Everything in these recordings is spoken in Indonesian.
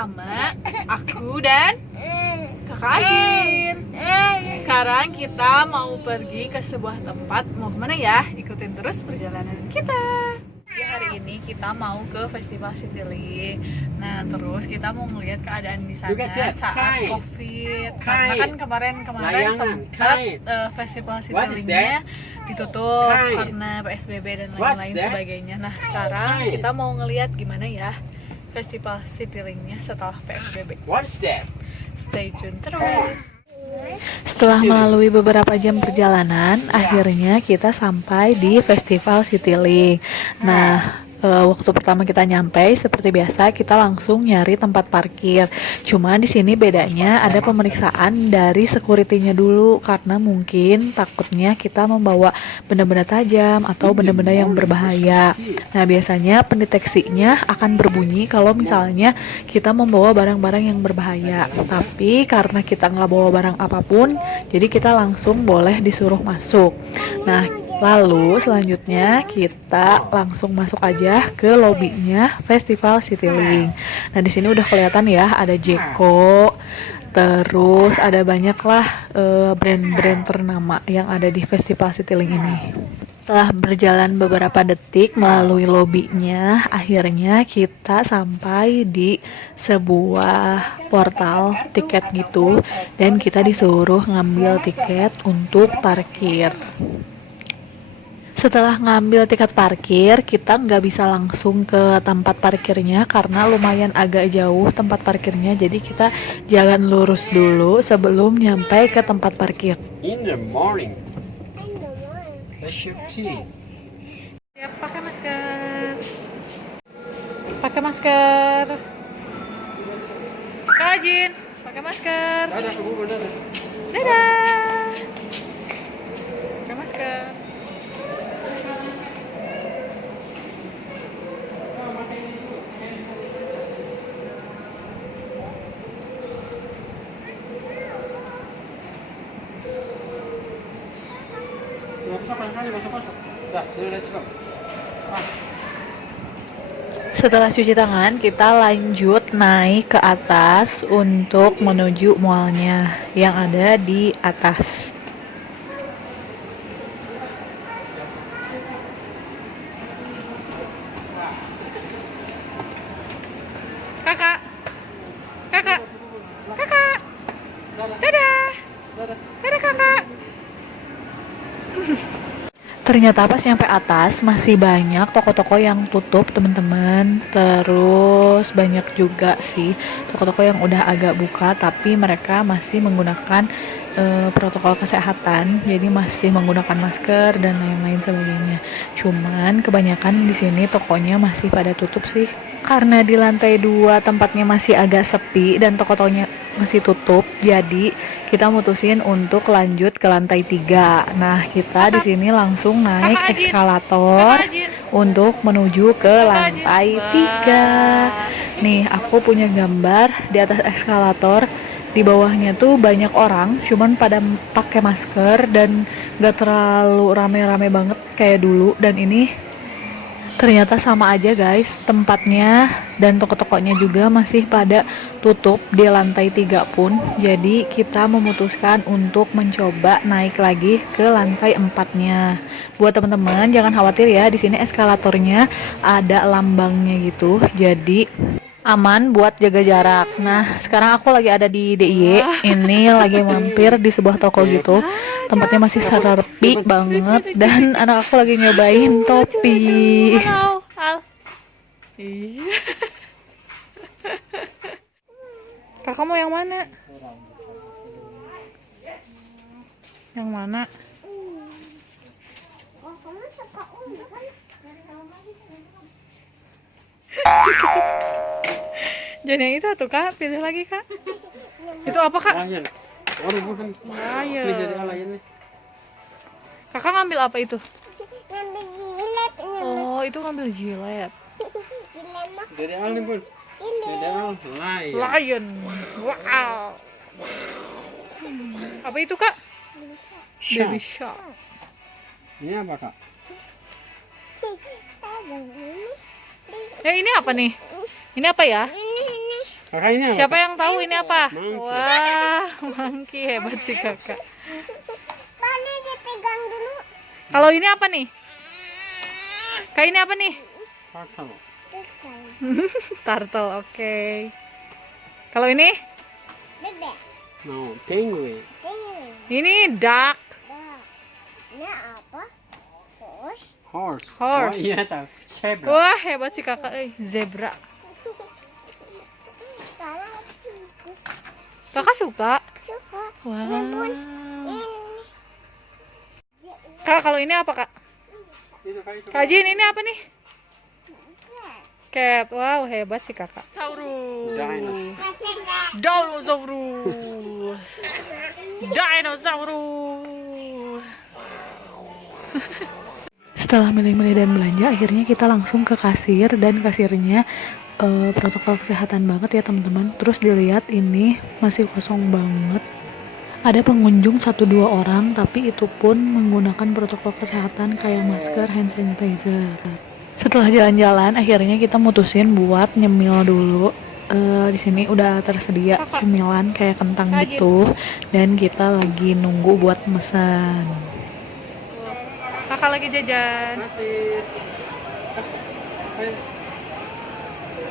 sama aku dan kakak Ajin. Sekarang kita mau pergi ke sebuah tempat. Mau kemana ya? Ikutin terus perjalanan kita. Di hari ini kita mau ke Festival Citilink. Nah, terus kita mau melihat keadaan di sana saat COVID. Karena kan kemarin sempat Festival Citilinknya ditutup karena PSBB dan lain-lain sebagainya. Nah, sekarang kita mau ngelihat gimana ya Festival Citilinknya setelah PSBB. Stay tune terus. Setelah melalui beberapa jam perjalanan, akhirnya kita sampai di Festival Citilink. Nah, waktu pertama kita nyampe, seperti biasa kita langsung nyari tempat parkir. Cuma di sini bedanya ada pemeriksaan dari security-nya dulu, karena mungkin takutnya kita membawa benda-benda tajam atau benda-benda yang berbahaya. Nah, biasanya pendeteksinya akan berbunyi kalau misalnya kita membawa barang-barang yang berbahaya. Tapi karena kita nggak bawa barang apapun, jadi kita langsung boleh disuruh masuk. Nah, lalu selanjutnya kita langsung masuk aja ke lobinya Festival Citilink. Nah, di sini udah kelihatan ya ada Jeko, terus ada banyak lah brand-brand ternama yang ada di Festival Citilink ini. Setelah berjalan beberapa detik melalui lobinya, akhirnya kita sampai di sebuah portal tiket gitu, dan kita disuruh ngambil tiket untuk parkir. Setelah ngambil tiket parkir, kita nggak bisa langsung ke tempat parkirnya karena lumayan agak jauh tempat parkirnya. Jadi kita jalan lurus dulu sebelum nyampe ke tempat parkir. In the morning. That's your tea. Siap, pakai masker. Pakai masker. Kak Ajin, pakai masker. Dadah, Bu, dadah. Dadah. Pakai masker. Setelah cuci tangan, kita lanjut naik ke atas untuk menuju mallnya yang ada di atas. Kakak, kakak, kakak, dadah, dadah kakak. Ternyata pas nyampe atas masih banyak toko-toko yang tutup, teman-teman. Terus banyak juga sih toko-toko yang udah agak buka tapi mereka masih menggunakan protokol kesehatan, jadi masih menggunakan masker dan lain-lain sebagainya. Cuman kebanyakan di sini tokonya masih pada tutup sih. Karena di lantai 2 tempatnya masih agak sepi dan toko-tokonya masih tutup, jadi kita mutusin untuk lanjut ke lantai 3. Nah, kita di sini langsung naik eskalator untuk menuju ke lantai 3. Nih, aku punya gambar di atas eskalator. Di bawahnya tuh banyak orang, cuman pada pakai masker dan gak terlalu rame-rame banget kayak dulu. Dan ini ternyata sama aja guys, tempatnya dan toko-tokonya juga masih pada tutup di lantai 3 pun. Jadi kita memutuskan untuk mencoba naik lagi ke lantai 4-nya. Buat teman-teman jangan khawatir ya, di sini eskalatornya ada lambangnya gitu. Jadi aman buat jaga jarak. Nah, sekarang aku lagi ada di DIY. Ini lagi mampir di sebuah toko gitu. Tempatnya masih sepi banget dan anak aku lagi nyobain topi. Kakak mau yang mana? Yang mana? Jangan yang itu tuh kak, pilih lagi kak. Itu apa kak? Lion. Waduh, bukan. Lion. Ini dari lion nih. Kakak ngambil apa itu? Ngambil jilet. Oh, itu ngambil jilet. Dari al nih, Bun. Dari al. Lion. Lion. Wow. Apa itu kak? Baby shark. Ini apa, Kak? Ya ini apa nih? Ini apa ya? Ini Kakak ini apa? Siapa yang tahu ini apa? Monkey. Wah, monkey, hebat sih kakak. Boleh dipegang dulu. Kalau ini apa nih? Kak, ini apa nih? Turtle. Turtle, oke. Kalau ini? Bebek. No, penguin. Ini duck. Ini apa? Horse. Horse. Horse. Oh iya tahu. Zebra. Wah, hebat sih kakak. Zebra. Sekarang tikus. Kakak suka? Suka. Wah. Ini. Kak, kalau ini apa kak? Itu Kak, itu. Kak Jin, ini apa nih? Cat. Wow, hebat sih kakak. Dinosaurus. Dinosaurus. Dinosaurus. Setelah milih-milih dan belanja, akhirnya kita langsung ke kasir, dan kasirnya protokol kesehatan banget ya teman-teman. Terus dilihat ini masih kosong banget. Ada pengunjung 1-2 orang, tapi itu pun menggunakan protokol kesehatan kayak masker, hand sanitizer. Setelah jalan-jalan, akhirnya kita mutusin buat nyemil dulu. Di sini udah tersedia cemilan kayak kentang gitu, dan kita lagi nunggu buat mesen. Kakak lagi jajan. Masih.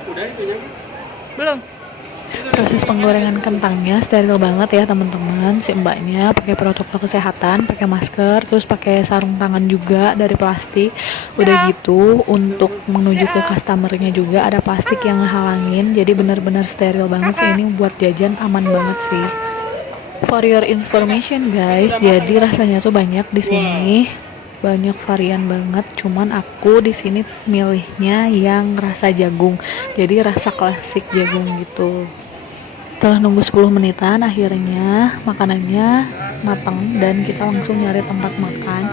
Udah itunya kan? Belum. Proses penggorengan kentangnya steril banget ya teman-teman. Si mbaknya pakai protokol kesehatan, pakai masker, terus pakai sarung tangan juga dari plastik. Udah gitu untuk menuju ke customernya juga ada plastik yang ngehalangin. Jadi benar-benar steril banget sih, ini buat jajan aman banget sih. For your information guys, jadi rasanya tuh banyak di sini. Banyak varian banget, cuman aku di sini milihnya yang rasa jagung. Jadi rasa klasik jagung gitu. Setelah nunggu 10 menitan, akhirnya makanannya matang dan kita langsung nyari tempat makan.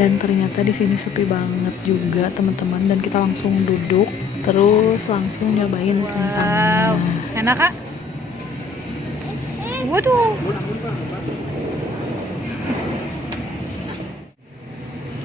Dan ternyata di sini sepi banget juga teman-teman, dan kita langsung duduk terus langsung nyobain kentangnya. Enak kak? Waduh.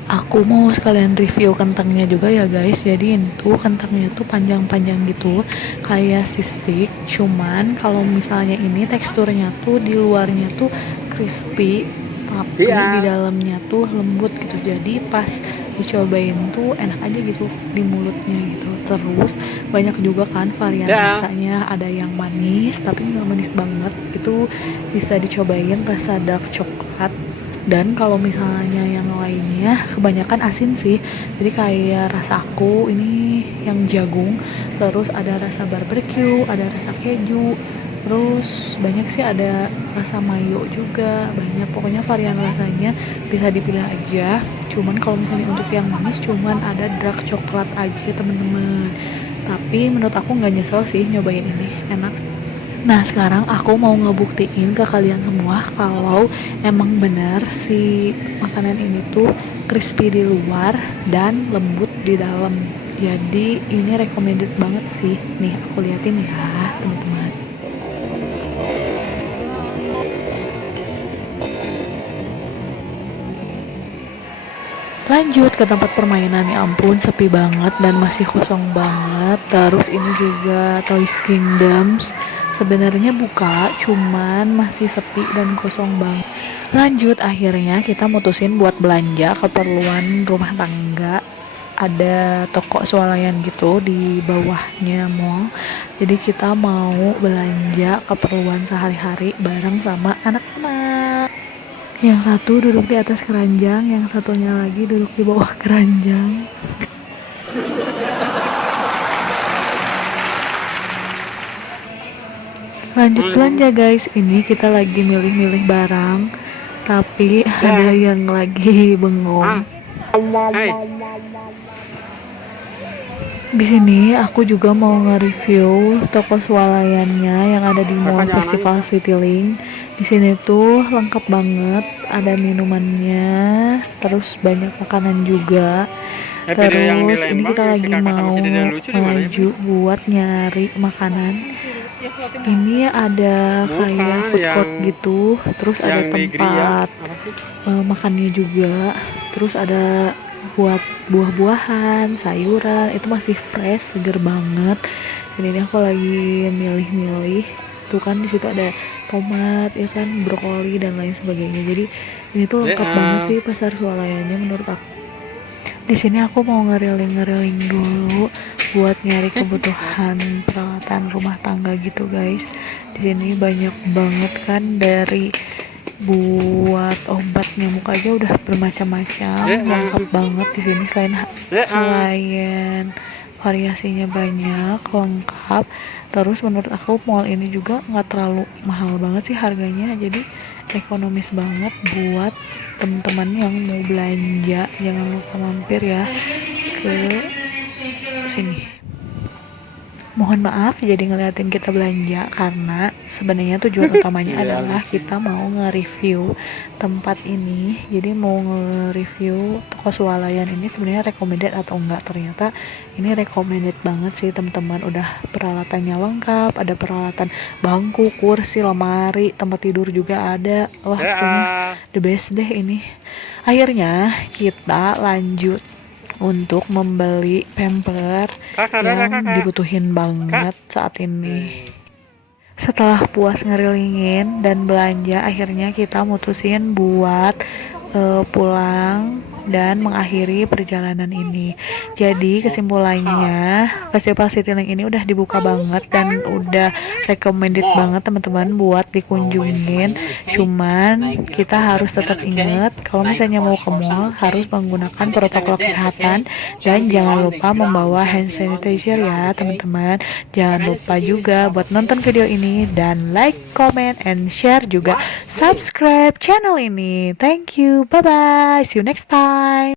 Aku mau sekalian review kentangnya juga ya guys. Jadi itu kentangnya tuh panjang-panjang gitu, kayak sistik. Cuman kalau misalnya ini teksturnya tuh di luarnya tuh crispy, tapi di dalamnya tuh lembut gitu. Jadi pas dicobain tuh enak aja gitu di mulutnya gitu. Terus banyak juga kan varian rasanya, ada yang manis tapi nggak manis banget. Itu bisa dicobain rasa dark coklat. Dan kalau misalnya yang lainnya kebanyakan asin sih, jadi kayak rasa aku ini yang jagung, terus ada rasa barbecue, ada rasa keju, terus banyak sih ada rasa mayo juga, banyak pokoknya varian rasanya bisa dipilih aja. Cuman kalau misalnya untuk yang manis cuman ada dark coklat aja teman-teman, tapi menurut aku nggak nyesel sih nyobain ini, enak. Nah sekarang aku mau ngebuktiin ke kalian semua kalau emang bener si makanan ini tuh crispy di luar dan lembut di dalam. Jadi ini recommended banget sih. Nih aku liatin ya teman-teman. Lanjut ke tempat permainan, ya ampun sepi banget dan masih kosong banget. Terus ini juga Toys Kingdoms sebenarnya buka, cuman masih sepi dan kosong banget. Lanjut akhirnya kita mutusin buat belanja keperluan rumah tangga. Ada toko swalayan gitu di bawahnya mall. Jadi kita mau belanja keperluan sehari-hari bareng sama anak-anak. Yang satu duduk di atas keranjang, yang satunya lagi duduk di bawah keranjang. Lanjut belanja guys, ini kita lagi milih-milih barang, tapi ada yang lagi bengong. Di sini aku juga mau nge-review toko swalayannya yang ada di Mall Festival Citylink. Di sini tuh lengkap banget, ada minumannya, terus banyak makanan juga. Terus ini kita lagi mau maju buat nyari makanan. Ini ada kayak food court gitu, terus ada tempat makannya juga, terus ada buat buah-buahan, sayuran itu masih fresh, seger banget. Dan ini aku lagi milih-milih. Tuh kan di situ ada tomat, ya kan, brokoli dan lain sebagainya. Jadi ini tuh lengkap banget sih pasar swalayanya menurut aku. Di sini aku mau ngeriling dulu buat nyari kebutuhan peralatan rumah tangga gitu guys. Di sini banyak banget kan, dari buat obat nyamuk aja udah bermacam-macam, lengkap banget di sini. Selain variasinya banyak, lengkap. Terus menurut aku mall ini juga nggak terlalu mahal banget sih harganya, jadi ekonomis banget buat teman-teman yang mau belanja. Jangan lupa mampir ya ke sini. Mohon maaf jadi ngeliatin kita belanja, karena sebenarnya tujuan utamanya adalah kita mau nge-review tempat ini. Jadi mau nge-review toko swalayan ini sebenarnya recommended atau enggak. Ternyata ini recommended banget sih teman-teman. Udah peralatannya lengkap, ada peralatan bangku, kursi, lemari, tempat tidur juga ada. Wah, pokoknya the best deh ini. Akhirnya kita lanjut untuk membeli pamper yang dibutuhin banget saat ini. Setelah puas ngerilingin dan belanja, akhirnya kita mutusin buat pulang dan mengakhiri perjalanan ini. Jadi kesimpulannya, Festival Citylink ini udah dibuka banget dan udah recommended banget teman-teman buat dikunjungin. Cuman kita harus tetap ingat kalau misalnya mau ke mall harus menggunakan protokol kesehatan, dan jangan lupa membawa hand sanitizer ya teman-teman. Jangan lupa juga buat nonton video ini dan like, comment, and share, juga subscribe channel ini. Thank you, bye bye, see you next time.